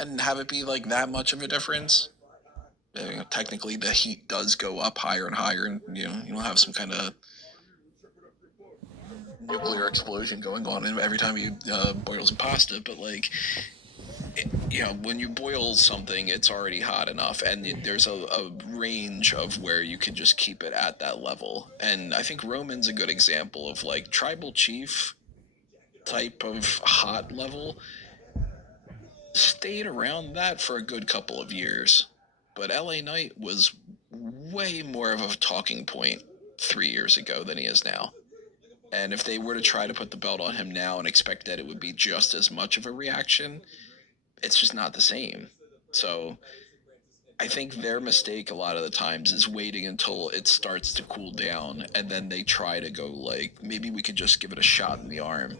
and have it be like that much of a difference. Technically, the heat does go up higher and higher, and you'll have some kind of nuclear explosion going on every time you boil some pasta. But like, when you boil something, it's already hot enough, and there's a range of where you can just keep it at that level. And I think Roman's a good example of like tribal chief type of hot level. Stayed around that for a good couple of years, but LA Knight was way more of a talking point 3 years ago than he is now. And if they were to try to put the belt on him now and expect that it would be just as much of a reaction, it's just not the same. So I think their mistake a lot of the times is waiting until it starts to cool down, and then they try to go like, maybe we could just give it a shot in the arm.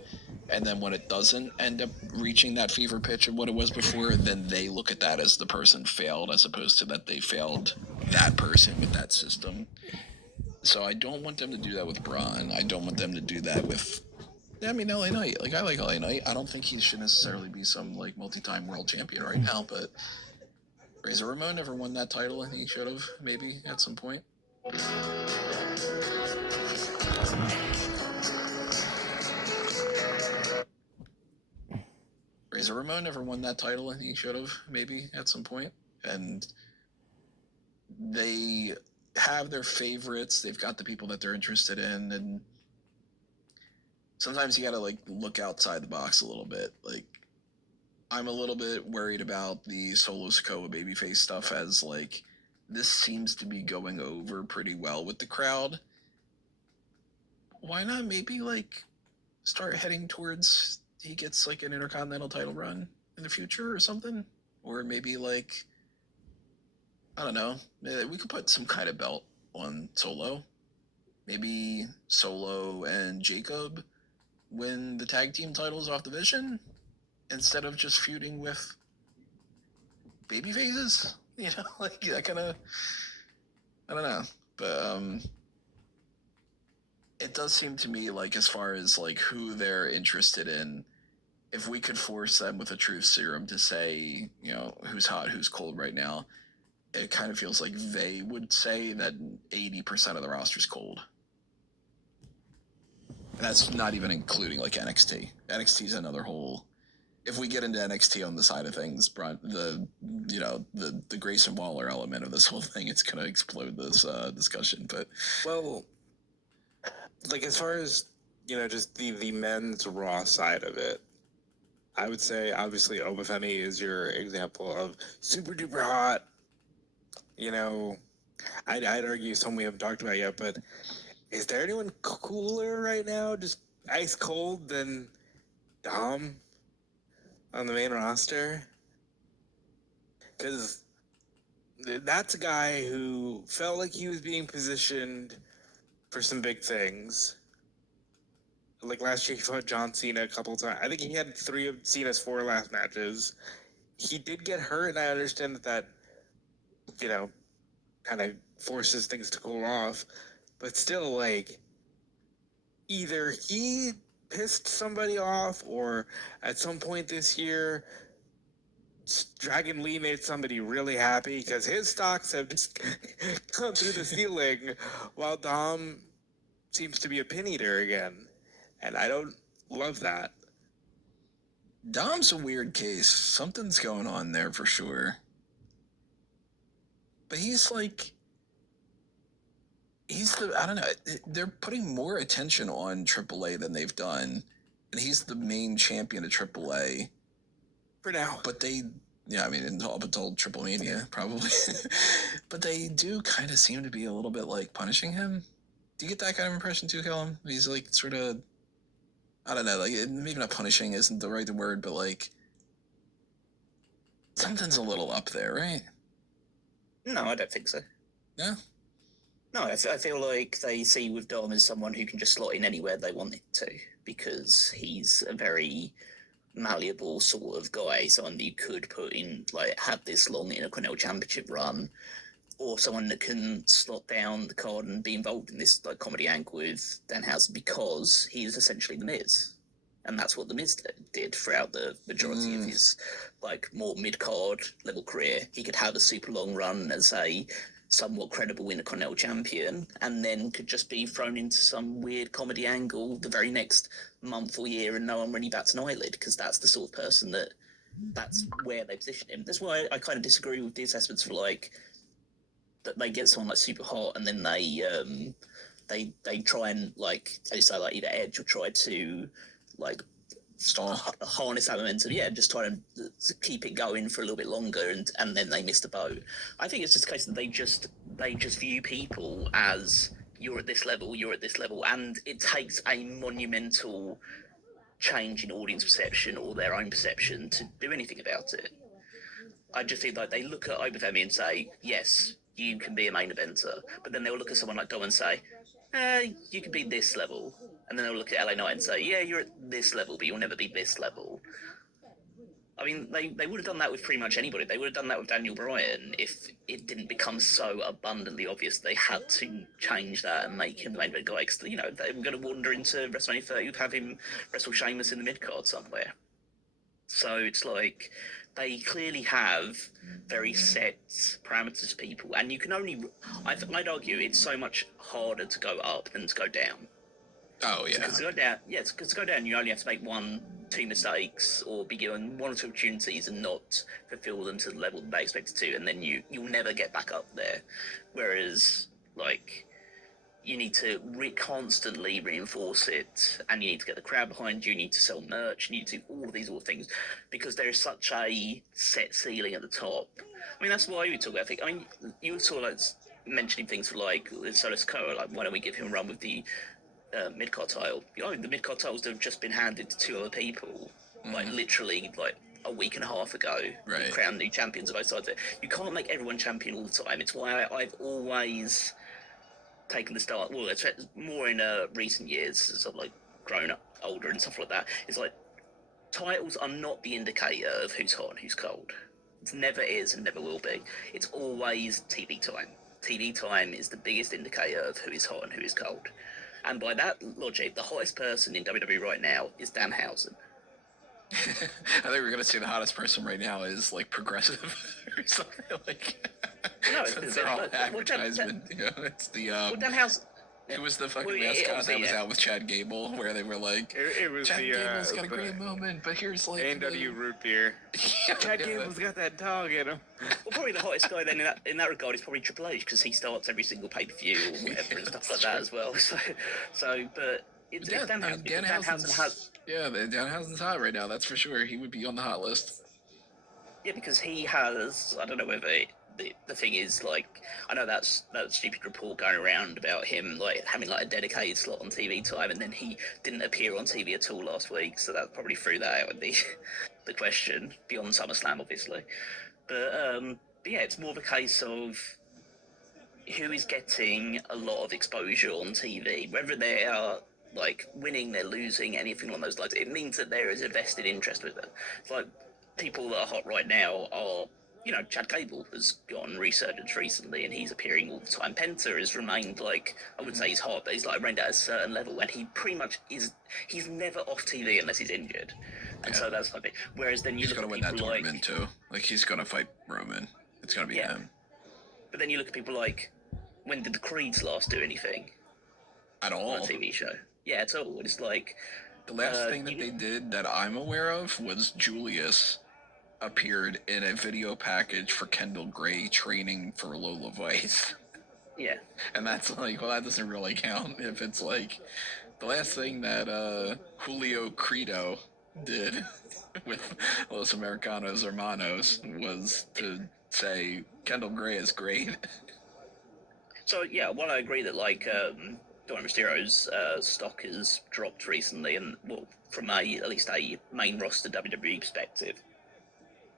And then when it doesn't end up reaching that fever pitch of what it was before, then they look at that as the person failed, as opposed to that they failed that person with that system. So I don't want them to do that with Braun. I don't want them to do that with, LA Knight. Like, I like LA Knight. I don't think he should necessarily be some like multi-time world champion right now, but Razor Ramon never won that title, and he should have, maybe, at some point. Razor Ramon never won that title, and he should have, maybe, at some point. And they have their favorites. They've got the people that they're interested in, and sometimes you gotta, like, look outside the box a little bit. Like, I'm a little bit worried about the Solo Sikoa babyface stuff, as, like, this seems to be going over pretty well with the crowd. Why not maybe, like, start heading towards he gets, like, an Intercontinental title run in the future or something? Or maybe, like, I don't know, we could put some kind of belt on Solo. Maybe Solo and Jacob win the tag team titles off the Vision instead of just feuding with baby faces, like that kind of, I don't know, but it does seem to me like, as far as like who they're interested in, if we could force them with a truth serum to say, who's hot, who's cold right now, it kind of feels like they would say that 80% of the roster's cold. And that's not even including like NXT. NXT's another whole. If we get into NXT on the side of things, the Grayson Waller element of this whole thing, it's gonna explode this discussion. But like, as far as just the men's Raw side of it, I would say obviously Obafemi is your example of super duper hot. I'd argue some we haven't talked about yet, but is there anyone cooler right now, just ice cold, than Dom on the main roster? Because that's a guy who felt like he was being positioned for some big things. Like last year, he fought John Cena a couple times. I think he had 3 of Cena's 4 last matches. He did get hurt, and I understand that kind of forces things to cool off. But still, like, either he pissed somebody off, or at some point this year, Dragon Lee made somebody really happy, because his stocks have just come through the ceiling, while Dom seems to be a pin eater again. And I don't love that. Dom's a weird case. Something's going on there for sure. But he's like, I don't know, they're putting more attention on AAA than they've done. And he's the main champion of AAA. For now. But up until Triple Mania, probably. But they do kind of seem to be a little bit like punishing him. Do you get that kind of impression too, Callum? He's like sort of, I don't know, like, maybe not punishing isn't the right word, but like, something's a little up there, right? No, I don't think so. No? No, I feel like they see with Dom as someone who can just slot in anywhere they want it to, because he's a very malleable sort of guy, someone you could put in, like, have this long Intercontinental Championship run, or someone that can slot down the card and be involved in this like comedy angle with Danhausen, because he's essentially The Miz. And that's what The Miz did throughout the majority of his like more mid-card level career. He could have a super long run as a somewhat credible Intercontinental champion, and then could just be thrown into some weird comedy angle the very next month or year, and no one really bats an eyelid, because that's the sort of person that's where they position him. That's why I kind of disagree with the assessments for like that they get someone like super hot, and then they try and like as you say, like either edge or try to like harness that momentum. Yeah, just try to keep it going for a little bit longer, and then they miss the boat. I think it's just a case that they just view people as you're at this level, and it takes a monumental change in audience perception or their own perception to do anything about it. I just think like they look at Obafemi and say, yes, you can be a main eventer, but then they'll look at someone like Dom and say, you can be this level. And then they'll look at LA Knight and say, yeah, you're at this level, but you'll never be this level. I mean, they would have done that with pretty much anybody. They would have done that with Daniel Bryan if it didn't become so abundantly obvious they had to change that and make him the main event guy. Because, you know, they were going to wander into WrestleMania 30 and have him wrestle Sheamus in the mid-card somewhere. So it's like they clearly have very set parameters, people, and you can only. I'd argue it's so much harder to go up than to go down. Oh yeah. Because to go down, you only have to make 1-2 mistakes, or be given 1 or 2 opportunities and not fulfill them to the level that they expected to, and then you'll never get back up there. Whereas, like, you need to constantly reinforce it, and you need to get the crowd behind you. You need to sell merch. You need to do all of these things, because there is such a set ceiling at the top. I mean, that's why we talk about. I mean, you were sort of like mentioning things like Solo Sikoa, like why don't we give him a run with the mid-card title? You know, the mid-card titles have just been handed to 2 other people, like literally like a week and a half ago. Right. Crowned new champions of both sides. You can't make everyone champion all the time. It's why I've always taken the start. Well, it's more in recent years as I've like grown up older and stuff like that. It's like titles are not the indicator of who's hot and who's cold. It never is and never will be. It's always TV time. TV time is the biggest indicator of who is hot and who is cold. And by that logic, the hottest person in WWE right now is Danhausen. I think we're gonna say the hottest person right now is like progressive or something like. No, Since they're all advertisement, you know, it's the Danhausen. It was the fucking mascot that was out with Chad Gable, where they were like, It was Chad the Gable's got a great moment, but here's like A&W root beer. Chad Gable's got that dog in him. Well, probably the hottest guy then in that regard is probably Triple H, because he starts every single pay-per-view or whatever and stuff like that as well. So but it's Danhausen has. Yeah, Danhausen's hot right now. That's for sure. He would be on the hot list. Yeah, because he has. I don't know whether the thing is, like, I know that's that stupid report going around about him like having like a dedicated slot on TV time, and then he didn't appear on TV at all last week, so that probably threw that out of the question beyond SummerSlam, obviously. But yeah, it's more of a case of who is getting a lot of exposure on TV, whether they are like winning, they're losing, anything along those lines. It means that there is a vested interest with it. It's like people that are hot right now are, you know, Chad Gable has gotten resurgence recently and he's appearing all the time. Penta has remained, like, I wouldn't say he's hot, but he's like remained at a certain level, and he pretty much is. He's never off TV unless he's injured, and so that's my thing. Whereas then you he's look gonna at win that people tournament too. Like he's gonna fight Roman. It's gonna be him. But then you look at people like, when did the Creeds last do anything At all. on a TV show? Yeah, at all. It's like The last thing that they did that I'm aware of was Julius appeared in a video package for Kendall Gray training for Lola Vice. Yeah. And that's like, well, that doesn't really count if it's like the last thing that Julio Credo did with Los Americanos Hermanos was to say Kendall Gray is great. So yeah, while I agree that like Dominic Mysterio's stock has dropped recently, and well, from at least a main roster WWE perspective,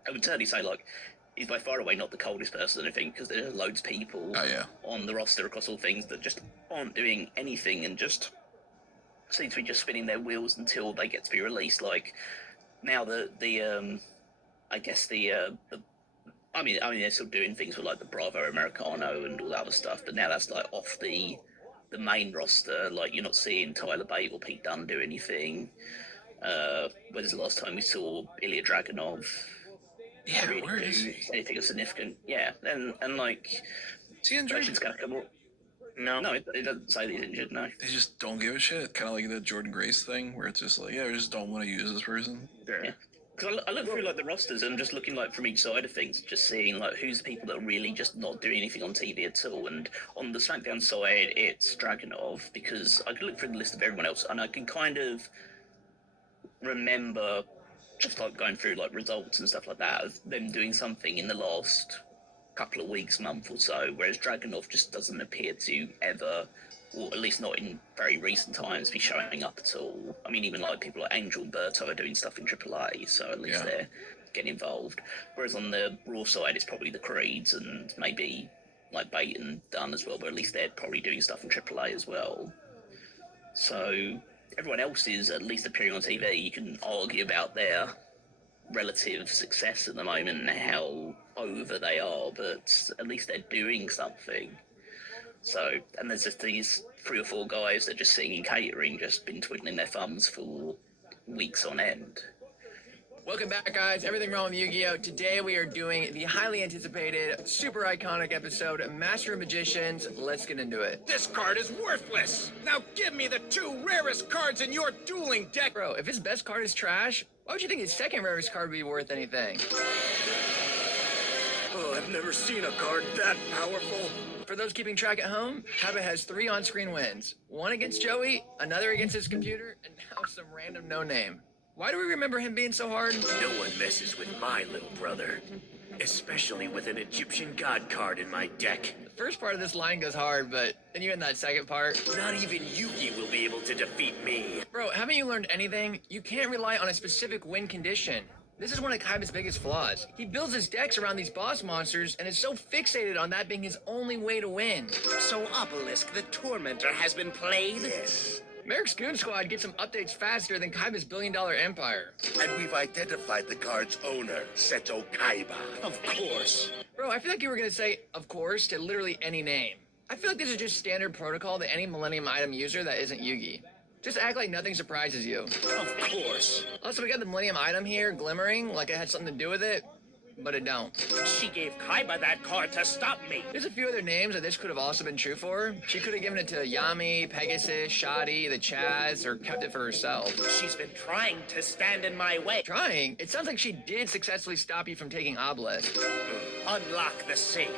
I would certainly say like he's by far away not the coldest person, I think, because there's loads of people on the roster across all things that just aren't doing anything and just seem to be just spinning their wheels until they get to be released. Like now I mean, they're still doing things with like the Bravo Americano and all that other stuff, but now that's like off the main roster. Like you're not seeing Tyler Bate or Pete Dunne do anything. When was the last time we saw Ilya Dragunov? Yeah, really where do is he? anything of significant. Yeah, and like, Is he injured? Ocean's gonna come up. No. No, it doesn't say that he's injured. No. They just don't give a shit. Kind of like the Jordan Grace thing, where it's just like, yeah, we just don't want to use this person. Yeah. Because I look through like the rosters and just looking like from each side of things, just seeing like who's the people that are really just not doing anything on TV at all. And on the SmackDown side, it's Dragunov, because I can look through the list of everyone else and I can kind of remember just like going through like results and stuff like that of them doing something in the last couple of weeks, month or so, whereas Dragunov just doesn't appear to ever, or at least not in very recent times, be showing up at all. I mean, even like people like Angel and Berto are doing stuff in AAA, so at least they're getting involved. Whereas on the Raw side, it's probably the Creeds and maybe like Bait and Dunn as well, but at least they're probably doing stuff in AAA as well. So everyone else is at least appearing on TV. You can argue about their relative success at the moment and how over they are, but at least they're doing something. So, and there's just these 3 or 4 guys that are just sitting in catering, just been twiddling their thumbs for weeks on end. Welcome back, guys. Everything Wrong with Yu-Gi-Oh! Today we are doing the highly anticipated, super iconic episode, Master of Magicians. Let's get into it. This card is worthless! Now give me the 2 rarest cards in your dueling deck! Bro, if his best card is trash, why would you think his second rarest card would be worth anything? Oh, I've never seen a card that powerful. For those keeping track at home, Kaiba has 3 on-screen wins. 1 against Joey, another against his computer, and now some random no-name. Why do we remember him being so hard? No one messes with my little brother. Especially with an Egyptian god card in my deck. The first part of this line goes hard, but then you in that second part. Not even Yugi will be able to defeat me. Bro, haven't you learned anything? You can't rely on a specific win condition. This is one of Kaiba's biggest flaws. He builds his decks around these boss monsters and is so fixated on that being his only way to win. So Obelisk the Tormentor has been played? Yes, Merrick's Goon Squad gets some updates faster than Kaiba's billion-dollar empire. and we've identified the card's owner, Seto Kaiba. Of course. Bro, I feel like you were gonna say, of course, to literally any name. I feel like this is just standard protocol to any Millennium Item user that isn't Yugi. Just act like nothing surprises you. Of course. Also, we got the Millennium Item here, glimmering, like it had something to do with it, but it don't. She gave Kaiba that card to stop me. There's a few other names that this could have also been true for. She could have given it to Yami, Pegasus, Shoddy, the Chaz, or kept it for herself. She's been trying to stand in my way. Trying? It sounds like she did successfully stop you from taking Obelisk. Unlock the safe.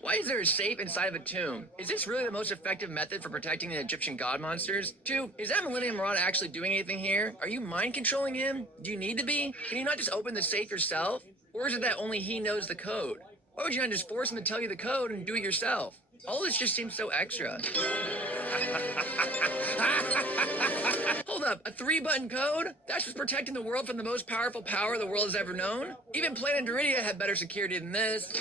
Why is there a safe inside of a tomb? Is this really the most effective method for protecting the Egyptian god monsters? 2, is that Millennium Rod actually doing anything here? Are you mind controlling him? Do you need to be? Can you not just open the safe yourself? Or is it that only he knows the code? Why would you not just force him to tell you the code and do it yourself? All this just seems so extra. Hold up, a 3-button code? That's just protecting the world from the most powerful power the world has ever known? Even Planet Deridia had better security than this.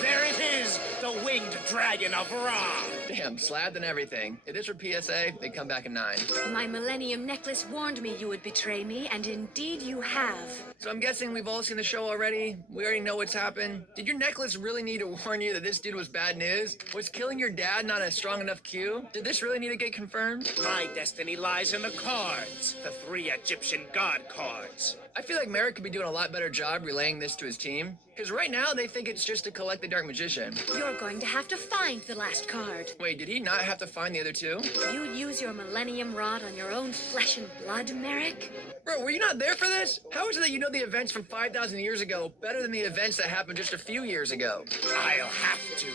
There it is, the winged dragon of Ra. Damn, slabbed and everything. If this were PSA, they'd come back in 9. My Millennium Necklace warned me you would betray me, and indeed you have. So I'm guessing we've all seen the show already. We already know what's happened. Did your necklace really need to warn you that this dude was bad news? Was killing your dad not a strong enough cue? Did this really need to get confirmed? My destiny lies in the cards, the 3 Egyptian god cards. I feel like Merrick could be doing a lot better job relaying this to his team. Because right now, they think it's just to collect the Dark Magician. You're going to have to find the last card. Wait, did he not have to find the other 2? You'd use your Millennium Rod on your own flesh and blood, Merrick? Bro, were you not there for this? How is it that you know the events from 5,000 years ago better than the events that happened just a few years ago? I'll have to.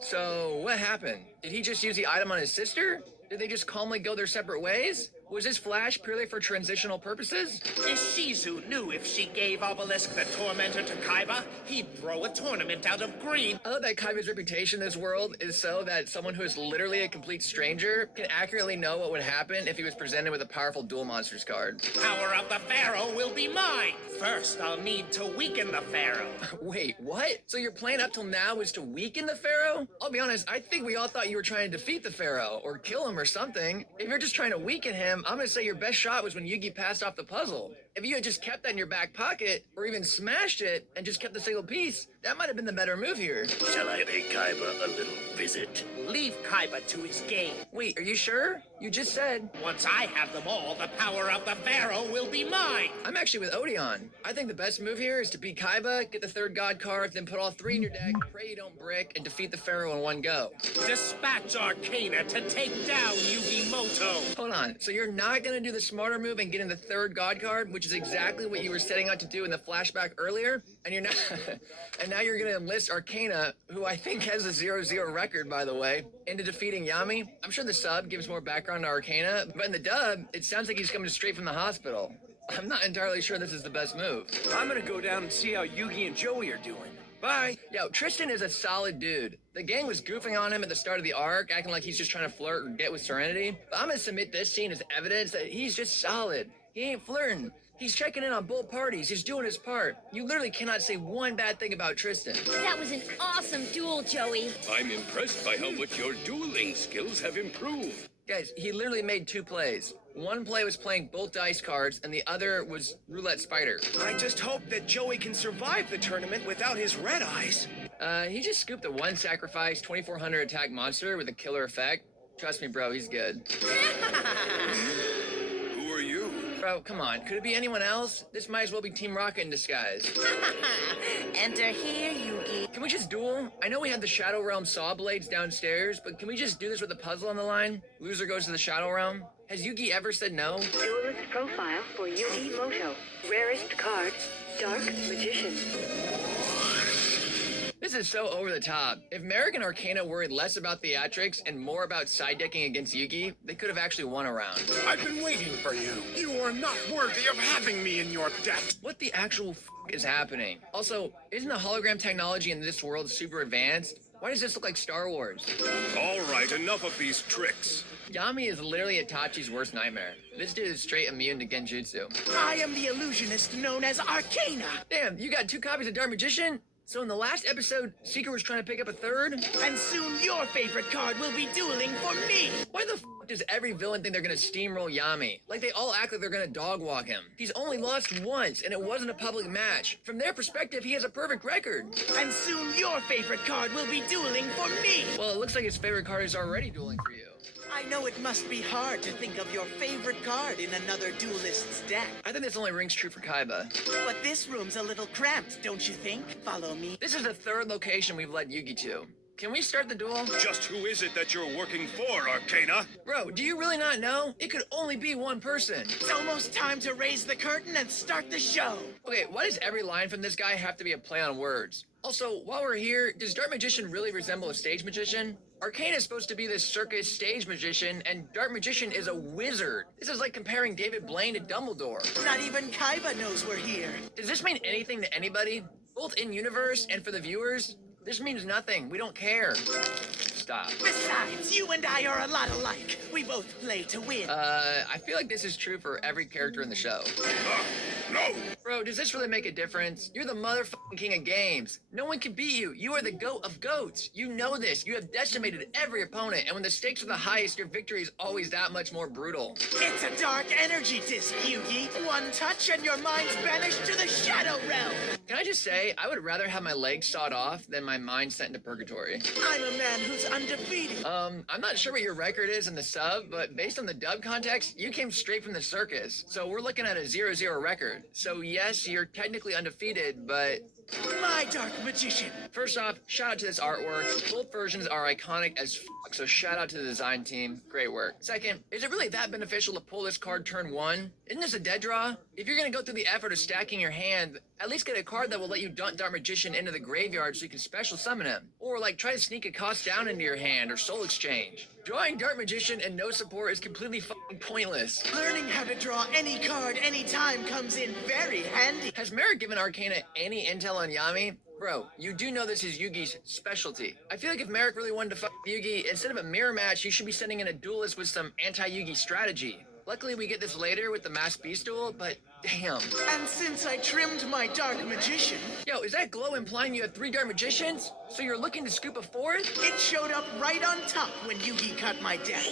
So, what happened? Did he just use the item on his sister? Did they just calmly go their separate ways? Was this flash purely for transitional purposes? Ishizu knew if she gave Obelisk the Tormentor to Kaiba, he'd throw a tournament out of greed. I love that Kaiba's reputation in this world is so that someone who is literally a complete stranger can accurately know what would happen if he was presented with a powerful Duel Monsters card. Power of the Pharaoh will be mine. First, I'll need to weaken the Pharaoh. Wait, what? So your plan up till now was to weaken the Pharaoh? I'll be honest, I think we all thought you were trying to defeat the Pharaoh, or kill him or something. If you're just trying to weaken him, I'm gonna say your best shot was when Yugi passed off the puzzle. If you had just kept that in your back pocket, or even smashed it, and just kept the single piece, that might have been the better move here. Shall I pay Kaiba a little visit? Leave Kaiba to his game. Wait, are you sure? You just said. Once I have them all, the power of the Pharaoh will be mine. I'm actually with Odeon. I think the best move here is to beat Kaiba, get the third god card, then put all 3 in your deck, pray you don't brick, and defeat the Pharaoh in one go. Dispatch Arcana to take down Yugimoto. Hold on, so you're not gonna do the smarter move and get in the third god card, which is exactly what you were setting out to do in the flashback earlier, and you're not, and now you're gonna enlist Arcana, who I think has a 0-0 record, by the way, into defeating Yami? I'm sure the sub gives more background to Arcana, but in the dub, it sounds like he's coming straight from the hospital. I'm not entirely sure this is the best move. I'm gonna go down and see how Yugi and Joey are doing. Bye. Yo, Tristan is a solid dude. The gang was goofing on him at the start of the arc, acting like he's just trying to flirt or get with Serenity. But I'm gonna submit this scene as evidence that he's just solid. He ain't flirting. He's checking in on both parties. He's doing his part. You literally cannot say one bad thing about Tristan. That was an awesome duel, Joey. I'm impressed by how much your dueling skills have improved. Guys, he literally made 2 plays. One play was playing both dice cards, and the other was roulette spider. I just hope that Joey can survive the tournament without his red eyes. He just scooped a 1 sacrifice, 2400 attack monster with a killer effect. Trust me, bro, he's good. Who are you? Bro, come on. Could it be anyone else? This might as well be Team Rocket in disguise. Enter here, Yugi. Can we just duel? I know we have the Shadow Realm saw blades downstairs, but can we just do this with a puzzle on the line? Loser goes to the Shadow Realm. Has Yugi ever said no? Duelist profile for Yugi Moto. Rarest card, Dark Magician. This is so over the top. If Merrick and Arcana worried less about theatrics and more about side decking against Yugi, they could have actually won a round. I've been waiting for you. You are not worthy of having me in your debt. What the actual is happening? Also, isn't the hologram technology in this world super advanced? Why does this look like Star Wars? All right, enough of these tricks. Yami is literally Itachi's worst nightmare. This dude is straight immune to genjutsu. I am the illusionist known as Arcana. Damn, you got 2 copies of Dark Magician? So in the last episode, Seeker was trying to pick up a 3rd? And soon your favorite card will be dueling for me. Why the does every villain think they're gonna steamroll Yami? Like they all act like they're gonna dog walk him. He's only lost once, and it wasn't a public match. From their perspective, he has a perfect record. And soon your favorite card will be dueling for me. Well, it looks like his favorite card is already dueling for you. I know it must be hard to think of your favorite card in another duelist's deck. I think this only rings true for Kaiba. But this room's a little cramped, don't you think? Follow me. This is the 3rd location we've led Yugi to. Can we start the duel? Just who is it that you're working for, Arcana? Bro, do you really not know? It could only be one person. It's almost time to raise the curtain and start the show. Okay, why does every line from this guy have to be a play on words? Also, while we're here, does Dark Magician really resemble a stage magician? Arcana is supposed to be this circus stage magician, and Dark Magician is a wizard. This is like comparing David Blaine to Dumbledore. Not even Kaiba knows we're here. Does this mean anything to anybody? Both in-universe and for the viewers? This means nothing. We don't care. Stop. Besides, you and I are a lot alike. We both play to win. I feel like this is true for every character in the show. No! Bro, does this really make a difference? You're the motherfucking king of games. No one can beat you. You are the goat of goats. You know this. You have decimated every opponent, and when the stakes are the highest, your victory is always that much more brutal. It's a dark energy disc, Yugi. One touch and your mind's banished to the Shadow Realm. Can I just say, I would rather have my legs sawed off than my mind sent into purgatory. I'm a man who's undefeated. I'm not sure what your record is in the sub, but based on the dub context, you came straight from the circus. So we're looking at a 0-0 record. So yes, you're technically undefeated, but... My Dark Magician. First off, shout out to this artwork. Both versions are iconic as fuck, so shout out to the design team. Great work. Second, is it really that beneficial to pull this card turn 1? Isn't this a dead draw? If you're gonna go through the effort of stacking your hand, at least get a card that will let you dump Dark Magician into the graveyard so you can special summon him. Or like try to sneak a cost down into your hand or soul exchange. Drawing Dark Magician and no support is completely fucking pointless. Learning how to draw any card anytime comes in very handy. Has Merrick given Arcana any intel on Yami? Bro, you do know this is Yugi's specialty. I feel like if Merrick really wanted to fuck Yugi, instead of a mirror match, you should be sending in a duelist with some anti-Yugi strategy. Luckily, we get this later with the Mass Beast duel, but damn. And since I trimmed my Dark Magician... Yo, is that glow implying you have 3 Dark Magicians? So you're looking to scoop a 4th? It showed up right on top when Yugi cut my deck.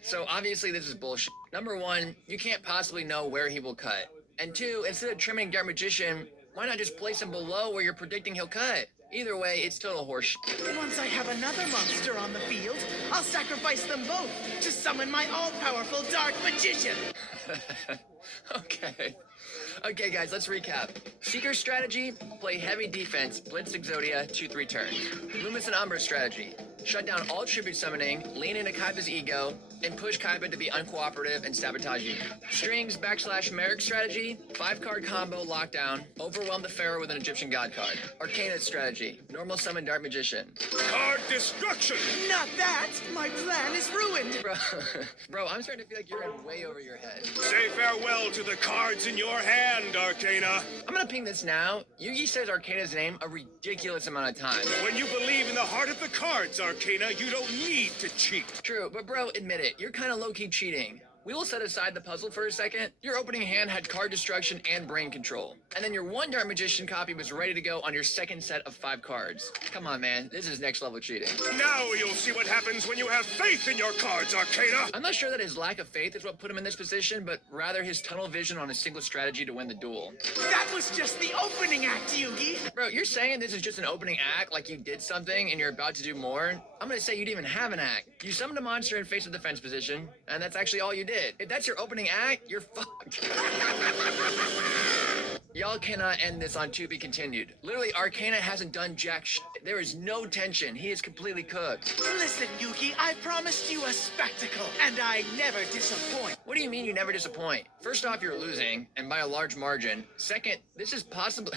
So obviously this is bullshit. Number 1, you can't possibly know where he will cut. And 2, instead of trimming Dark Magician, why not just place him below where you're predicting he'll cut? Either way, it's total horseshit. Once I have another monster on the field, I'll sacrifice them both to summon my all-powerful Dark Magician. Okay. Okay, guys, let's recap. Seeker strategy, play heavy defense, blitz Exodia, 2-3 turns. Loomis and Umbra strategy, shut down all tribute summoning, lean into Kaiba's ego, and push Kaiba to be uncooperative and sabotage you. Strings / Merrick strategy, 5-card combo lockdown, overwhelm the Pharaoh with an Egyptian God card. Arcana strategy, normal summon Dark Magician. Card destruction! Not that! My plan is ruined! Bro, I'm starting to feel like you're in way over your head. Say farewell to the cards in your hand, Arcana. I'm gonna ping this now. Yugi says Arcana's name a ridiculous amount of times. When you believe in the heart of the cards, Arcana, you don't need to cheat. True, but bro, admit it. You're kind of low-key cheating. We will set aside the puzzle for a second. Your opening hand had card destruction and brain control. And then your one Dark Magician copy was ready to go on your second set of 5 cards. Come on, man. This is next level cheating. Now you'll see what happens when you have faith in your cards, Arcana. I'm not sure that his lack of faith is what put him in this position, but rather his tunnel vision on a single strategy to win the duel. That was just the opening act, Yugi! Bro, you're saying this is just an opening act, like you did something and you're about to do more? I'm gonna say you didn't even have an act. You summoned a monster in face of defense position, and that's actually all you did. If that's your opening act, you're fucked. Y'all cannot end this on to be continued. Literally, Arcana hasn't done jack shit. There is no tension. He is completely cooked. Listen, Yugi, I promised you a spectacle, and I never disappoint. What do you mean you never disappoint? First off, you're losing, and by a large margin. Second, this is possibly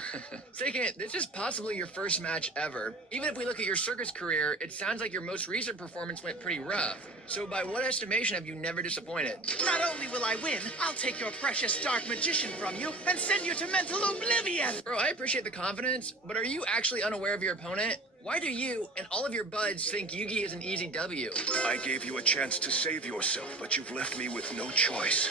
your first match ever. Even if we look at your circus career, it sounds like your most recent performance went pretty rough. So by what estimation have you never disappointed? Not only will I win, I'll take your precious Dark Magician from you and send you to mental oblivion! Bro, I appreciate the confidence, but are you actually unaware of your opponent? Why do you and all of your buds think Yugi is an easy W? I gave you a chance to save yourself, but you've left me with no choice.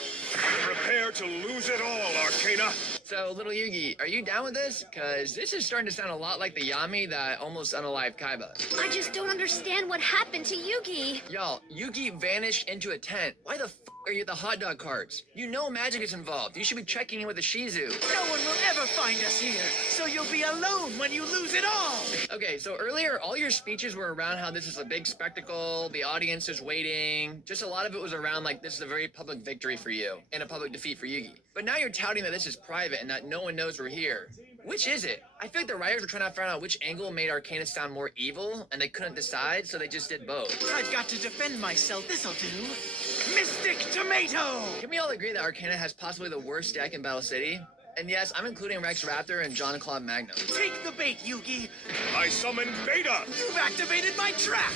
Prepare to lose it all, Arcana! So, little Yugi, are you down with this? Cause this is starting to sound a lot like the Yami that almost unalived Kaiba. I just don't understand what happened to Yugi. Y'all, Yugi vanished into a tent. Why the f are you at the hot dog carts? You know magic is involved. You should be checking in with a Shizu. No one will ever find us here, so you'll be alone when you lose it all! Okay, so earlier, all your speeches were around how this is a big spectacle, the audience is waiting. Just a lot of it was around like this is a very public victory for you and a public defeat for Yugi. But now you're touting that this is private and that no one knows we're here. Which is it? I feel like the writers were trying to find out which angle made Arcana sound more evil, and they couldn't decide, so they just did both. I've got to defend myself. This'll do. Mystic Tomato! Can we all agree that Arcana has possibly the worst deck in Battle City? And yes, I'm including Rex Raptor and John Claude Magnum. Take the bait, Yugi! I summon Beta! You've activated my trap!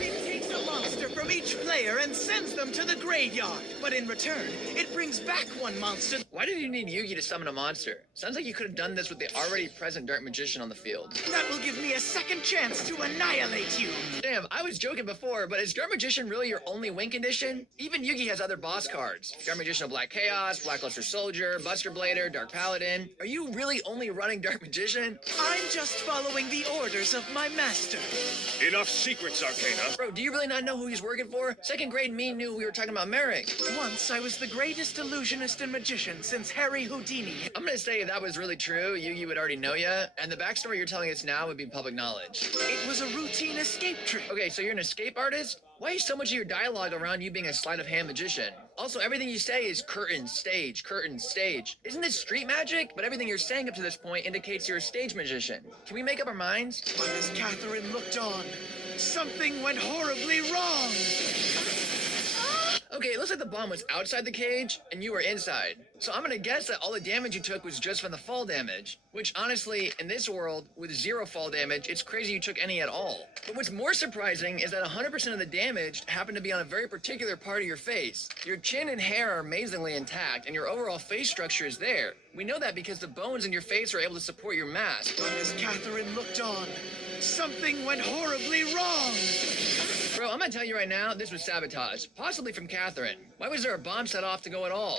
It takes a monster from each player and sends them to the graveyard. But in return, it brings back one monster. Why did you need Yugi to summon a monster? Sounds like you could have done this with the already present Dark Magician on the field. That will give me a second chance to annihilate you. Damn, I was joking before, but is Dark Magician really your only win condition? Even Yugi has other boss cards. Dark Magician of Black Chaos, Blackluster Soldier, Buster Blader, Dark Paladin. Are you really only running Dark Magician? I'm just following the orders of my master. Enough secrets, Arcana. Bro, do you really not know who he's working for? Second grade me knew we were talking about Merrick. Once I was the greatest illusionist and magician since Harry Houdini. I'm gonna say if that was really true, Yugi would already know ya, and the backstory you're telling us now would be public knowledge. It was a routine escape trick. Okay, so you're an escape artist? Why is so much of your dialogue around you being a sleight of hand magician? Also, everything you say is curtain, stage, curtain, stage. Isn't this street magic? But everything you're saying up to this point indicates you're a stage magician. Can we make up our minds? But as Catherine looked on, something went horribly wrong. Okay, it looks like the bomb was outside the cage, and you were inside. So I'm gonna guess that all the damage you took was just from the fall damage. Which, honestly, in this world, with 0 fall damage, it's crazy you took any at all. But what's more surprising is that 100% of the damage happened to be on a very particular part of your face. Your chin and hair are amazingly intact, and your overall face structure is there. We know that because the bones in your face are able to support your mask. But as Catherine looked on, something went horribly wrong. Bro, I'm gonna tell you right now, this was sabotage. Possibly from Catherine. Why was there a bomb set off to go at all?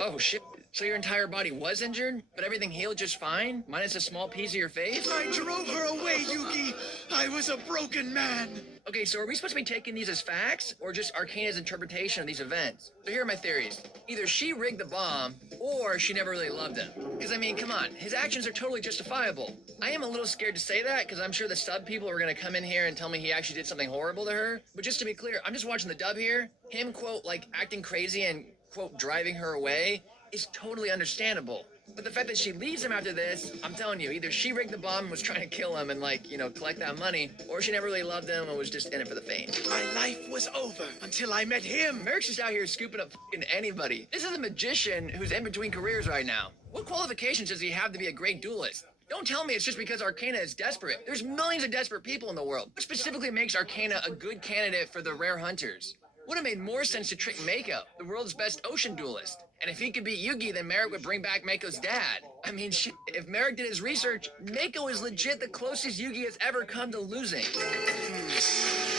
Oh shit. So your entire body was injured, but everything healed just fine, minus a small piece of your face? I drove her away, Yugi. I was a broken man. Okay, so are we supposed to be taking these as facts, or just Arcana's interpretation of these events? So here are my theories. Either she rigged the bomb, or she never really loved him. Because, I mean, come on, his actions are totally justifiable. I am a little scared to say that, because I'm sure the sub people are going to come in here and tell me he actually did something horrible to her. But just to be clear, I'm just watching the dub here. Him, quote, like, acting crazy and, quote, driving her away is totally understandable. But the fact that she leaves him after this, I'm telling you, either she rigged the bomb and was trying to kill him and, like, you know, collect that money, or she never really loved him and was just in it for the fame. My life was over until I met him. Merrick's just out here scooping up fucking anybody. This is a magician who's in between careers right now. What qualifications does he have to be a great duelist? Don't tell me it's just because Arcana is desperate. There's millions of desperate people in the world. What specifically makes Arcana a good candidate for the rare hunters? Would have made more sense to trick Mako, the world's best ocean duelist. And if he could beat Yugi, then Merrick would bring back Mako's dad. I mean, shit, if Merrick did his research, Mako is legit the closest Yugi has ever come to losing.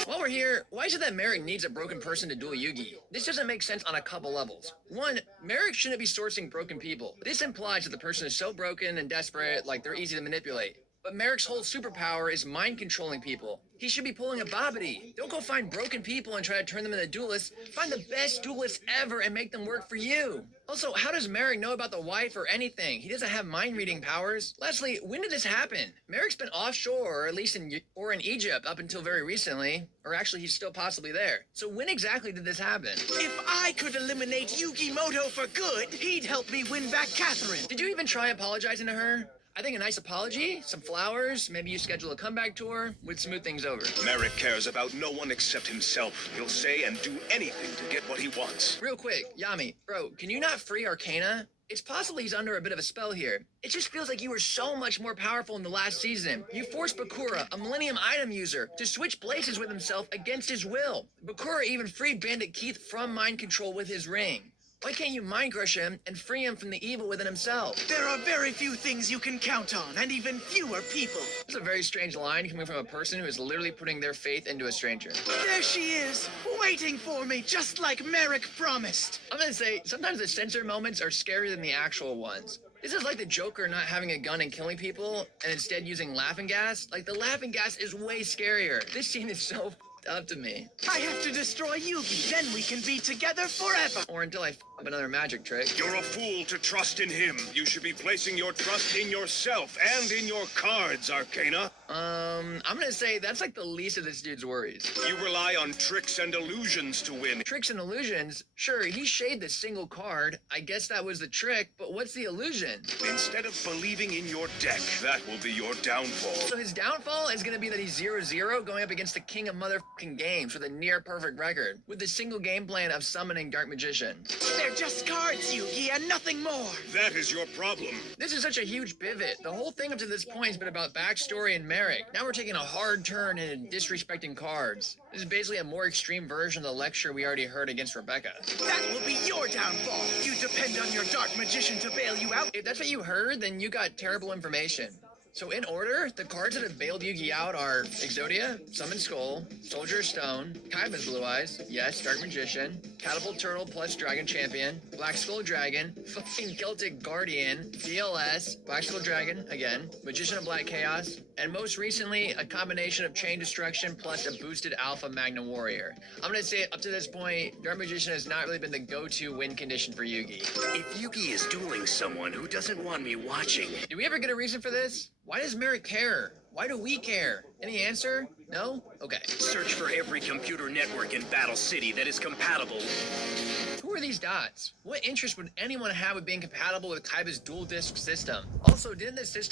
While we're here, why is it that Merrick needs a broken person to duel Yugi? This doesn't make sense on a couple levels. One, Merrick shouldn't be sourcing broken people. This implies that the person is so broken and desperate, like they're easy to manipulate. But Merrick's whole superpower is mind controlling people. He should be pulling a Bobbity. Don't go find broken people and try to turn them into duelists. Find the best duelists ever and make them work for you. Also, how does Merrick know about the wife or anything? He doesn't have mind reading powers. Lastly, when did this happen? Merrick's been offshore, or at least in Egypt up until very recently. Or actually, he's still possibly there. So when exactly did this happen? If I could eliminate Yugi Moto for good, he'd help me win back Catherine. Did you even try apologizing to her? I think a nice apology, some flowers, maybe you schedule a comeback tour, would smooth things over. Merrick cares about no one except himself. He'll say and do anything to get what he wants. Real quick, Yami, bro, can you not free Arcana? It's possible he's under a bit of a spell here. It just feels like you were so much more powerful in the last season. You forced Bakura, a Millennium item user, to switch places with himself against his will. Bakura even freed Bandit Keith from mind control with his ring. Why can't you mind crush him and free him from the evil within himself? There are very few things you can count on, and even fewer people. It's a very strange line coming from a person who is literally putting their faith into a stranger. There she is, waiting for me, just like Merrick promised. I'm gonna say, sometimes the censored moments are scarier than the actual ones. This is like the Joker not having a gun and killing people, and instead using laughing gas. Like, the laughing gas is way scarier. This scene is so up to me. I have to destroy Yugi, then we can be together forever. Or until I up another magic trick. You're a fool to trust in him. You should be placing your trust in yourself and in your cards, Arcana. I'm gonna say that's like the least of this dude's worries. You rely on tricks and illusions to win. Tricks and illusions? Sure, he shaded the single card. I guess that was the trick, but what's the illusion? Instead of believing in your deck, that will be your downfall. So his downfall is gonna be that he's 0-0 going up against the king of motherfucking games with a near perfect record, with the single game plan of summoning Dark Magician. They're just cards, Yugi, and nothing more. That is your problem. This is such a huge pivot. The whole thing up to this point has been about backstory and Merrick. Now we're taking a hard turn into disrespecting cards. This is basically a more extreme version of the lecture we already heard against Rebecca. That will be your downfall. You depend on your Dark Magician to bail you out. If that's what you heard, then you got terrible information. So in order, the cards that have bailed Yugi out are Exodia, Summon Skull, Soldier of Stone, Kaiba's Blue Eyes, yes, Dark Magician, Catapult Turtle plus Dragon Champion, Black Skull Dragon, fucking Celtic Guardian, DLS, Black Skull Dragon, again, Magician of Black Chaos, and most recently, a combination of Chain Destruction plus a boosted Alpha Magnum Warrior. I'm gonna say up to this point, Dark Magician has not really been the go-to win condition for Yugi. If Yugi is dueling someone who doesn't want me watching... Do we ever get a reason for this? Why does Merrick care? Why do we care? Any answer? No? Okay. Search for every computer network in Battle City that is compatible. Who are these dots? What interest would anyone have with being compatible with Kaiba's dual disc system? Also, didn't this system